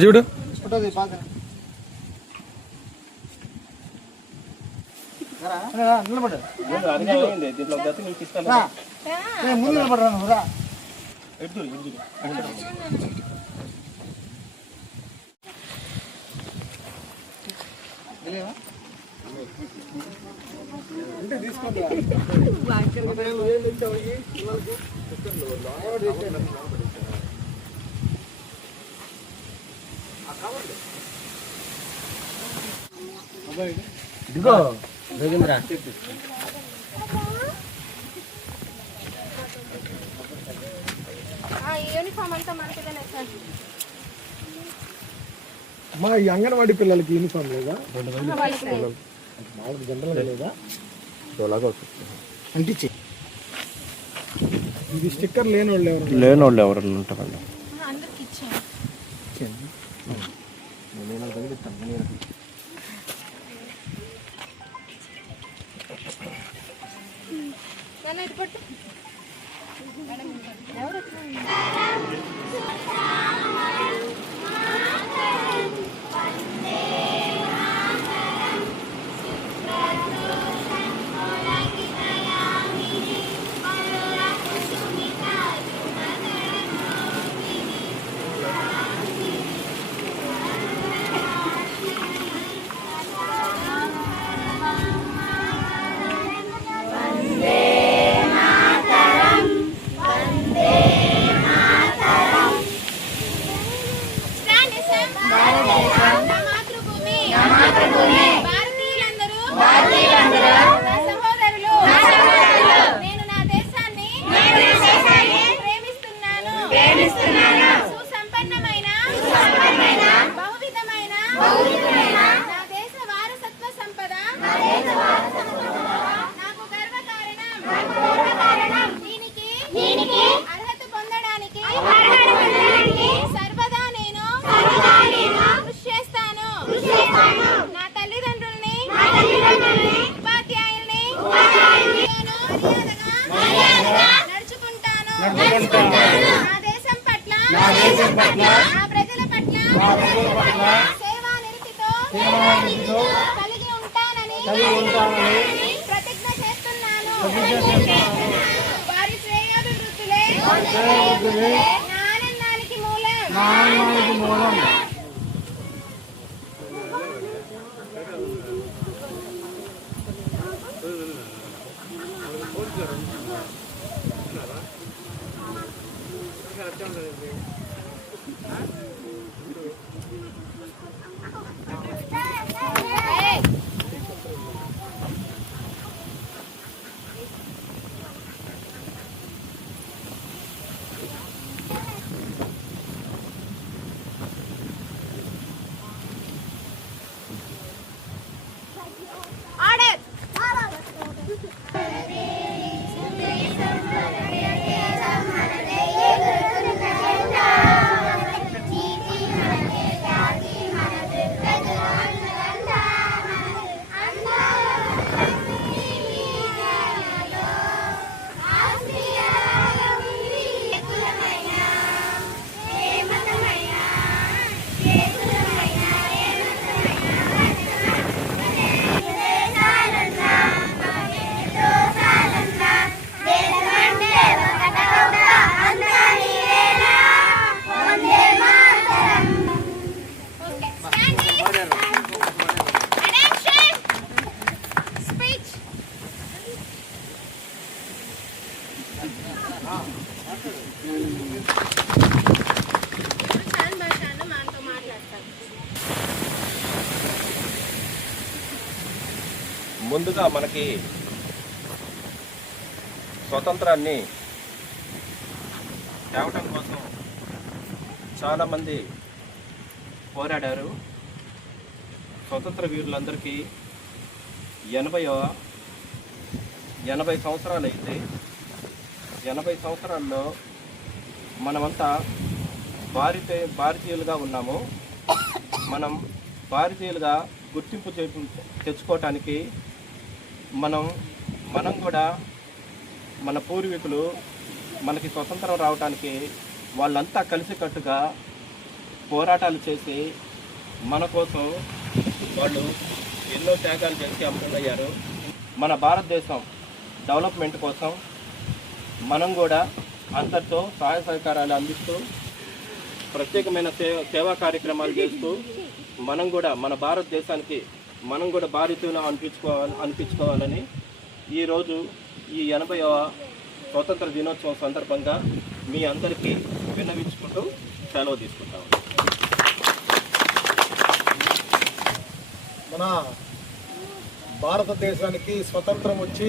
చూడు ముందు నిలబడరా తీసుకోండి ఇదిగో రవీంద్ర యూనిఫామ్ అంతా మంచిగానే సార్. మా ఈ అంగన్వాడీ పిల్లలకి యూనిఫామ్ లేదా? జనరల్ లేదా? అంటించి ఇది స్టిక్కర్ లేనోళ్ళు ఎవరు ఉంటారండి. అందరికి ఇచ్చాను. కలిగి ఉంటానని ప్రతిజ్ఞ చేస్తున్నాను. వారి శ్రేయోభివృద్ధులే నా ఆనందానికి మూలం. ముందుగా మనకి స్వతంత్రాన్ని తేవటం కోసం చాలామంది పోరాడారు. స్వతంత్ర వీరులందరికీ 80 సంవత్సరాలు అయితే 80 సంవత్సరాల్లో మనమంతా భారతీయులుగా ఉన్నాము. మనం భారతీయులుగా గుర్తింపు తెచ్చుకోవటానికి మనం కూడా మన పూర్వీకులు మనకి స్వతంత్రం రావడానికి వాళ్ళంతా కలిసికట్టుగా పోరాటాలు చేసి మన కోసం వాళ్ళు ఎన్నో త్యాగాలు చేసి అమరులయ్యారు. మన భారతదేశం డెవలప్మెంట్ కోసం మనం కూడా అందరితో సహాయ సహకారాలు అందిస్తూ ప్రత్యేకమైన సేవా కార్యక్రమాలు చేస్తూ మనం కూడా మన భారతదేశానికి మనం కూడా బాధ్యతను అనిపించుకోవాలని ఈరోజు ఈ 80వ స్వతంత్ర దినోత్సవం సందర్భంగా మీ అందరికీ విన్నవించుకుంటూ సెలవు తీసుకుంటాము. మన భారతదేశానికి స్వతంత్రం వచ్చి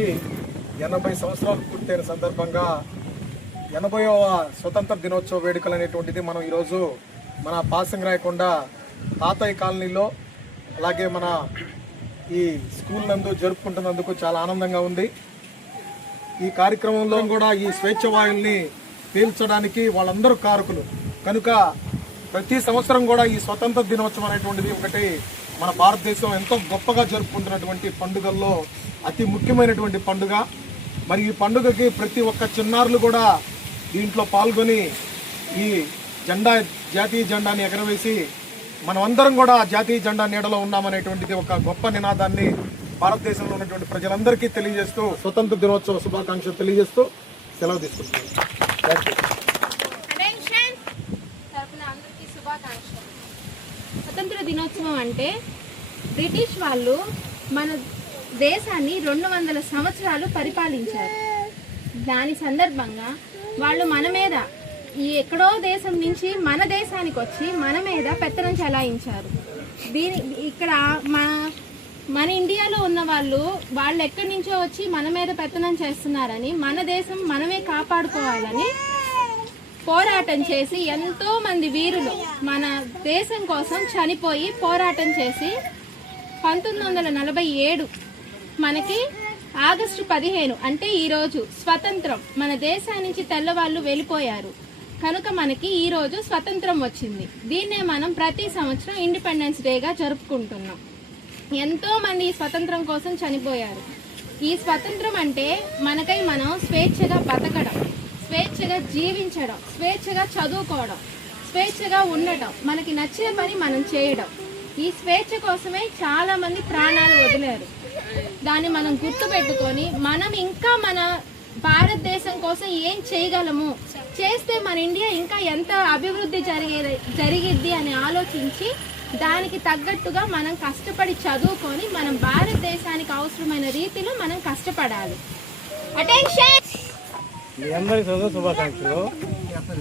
80 సంవత్సరాలు పూర్తయిన సందర్భంగా 80వ స్వతంత్ర దినోత్సవ వేడుకలు అనేటువంటిది మనం ఈరోజు మన పాసింగరాయకొండ తాతయ్య కాలనీలో అలాగే మన ఈ స్కూల్ నందు జరుపుకుంటున్నందుకు చాలా ఆనందంగా ఉంది. ఈ కార్యక్రమంలో కూడా ఈ స్వేచ్ఛ వాయుల్ని పీల్చడానికి వాళ్ళందరూ కారకులు కనుక ప్రతి సంవత్సరం కూడా ఈ స్వతంత్ర దినోత్సవం అనేటువంటిది ఒకటి మన భారతదేశం ఎంతో గొప్పగా జరుపుకుంటున్నటువంటి పండుగల్లో అతి ముఖ్యమైనటువంటి పండుగ. మరి ఈ పండుగకి ప్రతి ఒక్క చిన్నారులు కూడా దీంట్లో పాల్గొని ఈ జాతీయ జెండాని ఎగరవేసి మనమందరం కూడా జాతీయ జెండా నీడలో ఉన్నామనేటువంటిది ఒక గొప్ప నినాదాన్ని భారతదేశంలో ఉన్నటువంటి ప్రజలందరికీ తెలియజేస్తూ స్వతంత్ర దినోత్సవ శుభాకాంక్షలు తెలియజేస్తూ సెలవు తీసుకుంటున్నాను. స్వతంత్ర దినోత్సవం అంటే బ్రిటిష్ వాళ్ళు మన దేశాన్ని 200 సంవత్సరాలు పరిపాలించారు. దాని సందర్భంగా వాళ్ళు మన మీద ఈ ఎక్కడో దేశం నుంచి మన దేశానికి వచ్చి మన మీద పెత్తనం చెలాయించారు. ఇక్కడ మన ఇండియాలో ఉన్న వాళ్ళు ఎక్కడి నుంచో వచ్చి మన మీద పెత్తనం చేస్తున్నారని మన దేశం మనమే కాపాడుకోవాలని పోరాటం చేసి ఎంతో మంది వీరులు మన దేశం కోసం చనిపోయి పోరాటం చేసి 1947 మనకి ఆగస్టు 15 అంటే ఈరోజు స్వతంత్రం మన దేశం నుంచి తెల్లవాళ్ళు వెళ్ళిపోయారు కనుక మనకి ఈరోజు స్వతంత్రం వచ్చింది. దీన్నే మనం ప్రతి సంవత్సరం ఇండిపెండెన్స్ డేగా జరుపుకుంటున్నాం. ఎంతో మంది ఈ స్వతంత్రం కోసం చనిపోయారు. ఈ స్వతంత్రం అంటే మనకై మనం స్వేచ్ఛగా బతకడం, స్వేచ్ఛగా జీవించడం, స్వేచ్ఛగా చదువుకోవడం, స్వేచ్ఛగా ఉండటం, మనకి నచ్చిన పని మనం చేయడం. ఈ స్వేచ్ఛ కోసమే చాలా మంది ప్రాణాలు వదిలారు. దాన్ని మనం గుర్తుపెట్టుకొని మనం ఇంకా మన భారతదేశం కోసం ఏం చేయగలము, చేస్తే మన ఇండియా ఇంకా ఎంత అభివృద్ధి జరిగిద్ది అని ఆలోచించి దానికి తగ్గట్టుగా మనం కష్టపడి చదువుకొని మనం భారతదేశానికి అవసరమైన రీతిలో మనం కష్టపడాలి. అటెన్షన్. మీ అందరికి చదువు శుభాకాంక్షలు.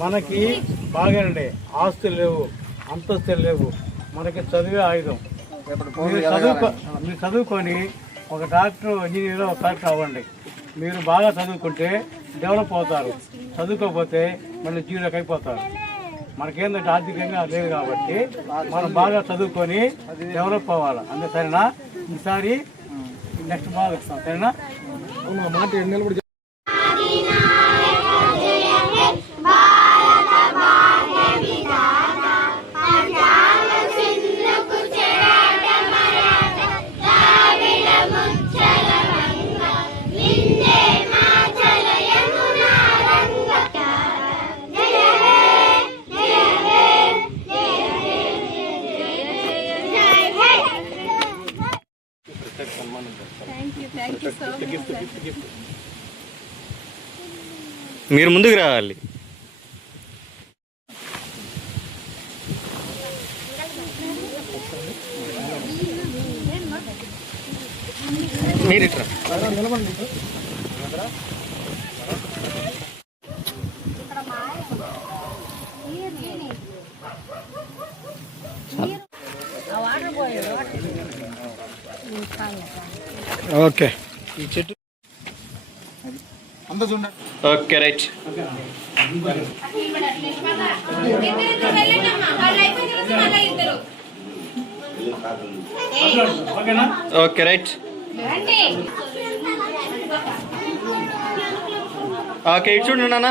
మనకి బాగానండి, ఆస్తులు లేవు, అంతస్తులు లేవు, మనకి చదివే ఆయుధం. మీరు చదువుకొని ఒక డాక్టర్, ఇంజనీర్, ఒక కలెక్టర్ అవ్వండి. మీరు బాగా చదువుకుంటే డెవలప్ అవుతారు, చదువుకోకపోతే మళ్ళీ జీరోకి అయిపోతారు. మనకేందంటే ఆర్థికంగా లేదు కాబట్టి మనం బాగా చదువుకొని డెవలప్ అవ్వాలి. అంతే సరేనా? ఈసారి నెక్స్ట్ బాగా ఇస్తాం సరేనా? మాట ఎన్నెలు కూడా మీరు ముందుకు రావాలి. మీరు ఇట్రా నిలబండి. ఓకే. ఈ చెట్టు అంతా చూడండి. Okay right. Okay right. Okay ఇటు చూడు నాన్న,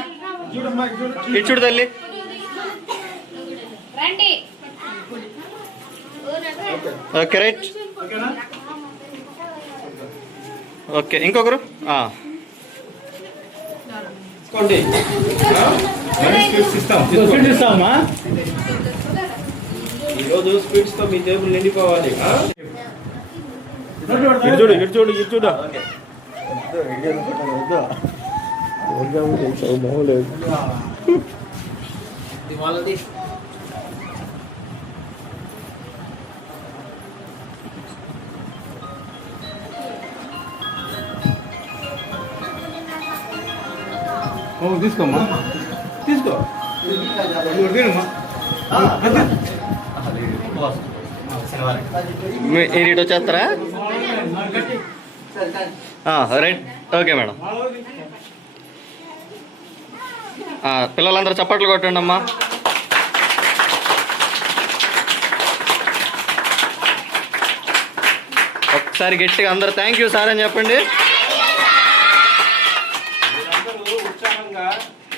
ఇటు చూడు తల్లి. Okay right. ఓకే ఇంకొకరు. ఇస్తామా? ఈరోజు స్వీట్స్తో మీ టేబుల్ నిండిపోవాలి. చూడు ఓకే. ఇది వాళ్ళది. తీసుకోమ్మా, తీసుకో. ఇటు వచ్చేస్తారా? Right, okay madam. పిల్లలందరూ చప్పట్లు కొట్టండి అమ్మా. ఒకసారి గట్టిగా అందరూ థ్యాంక్ యూ సార్ అని చెప్పండి. మీరందరూ ఉత్సాహంగా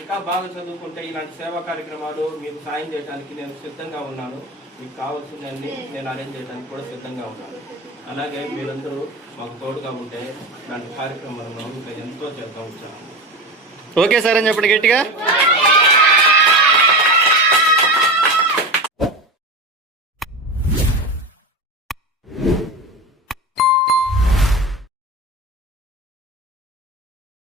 ఇంకా బాగా చదువుకుంటే ఇలాంటి సేవా కార్యక్రమాలు మీకు సాయం చేయడానికి నేను సిద్ధంగా ఉన్నాను. మీకు కావాల్సిందన్నీ నేను అరేంజ్ చేయడానికి కూడా సిద్ధంగా ఉన్నాను. అలాగే మీరందరూ మాకు తోడుగా ఉంటే ఇలాంటి కార్యక్రమాలను ఇంకా ఎంతో చేద్దాం ఉత్సాహం. ఓకే సార్ అని చెప్పండి గట్టిగా.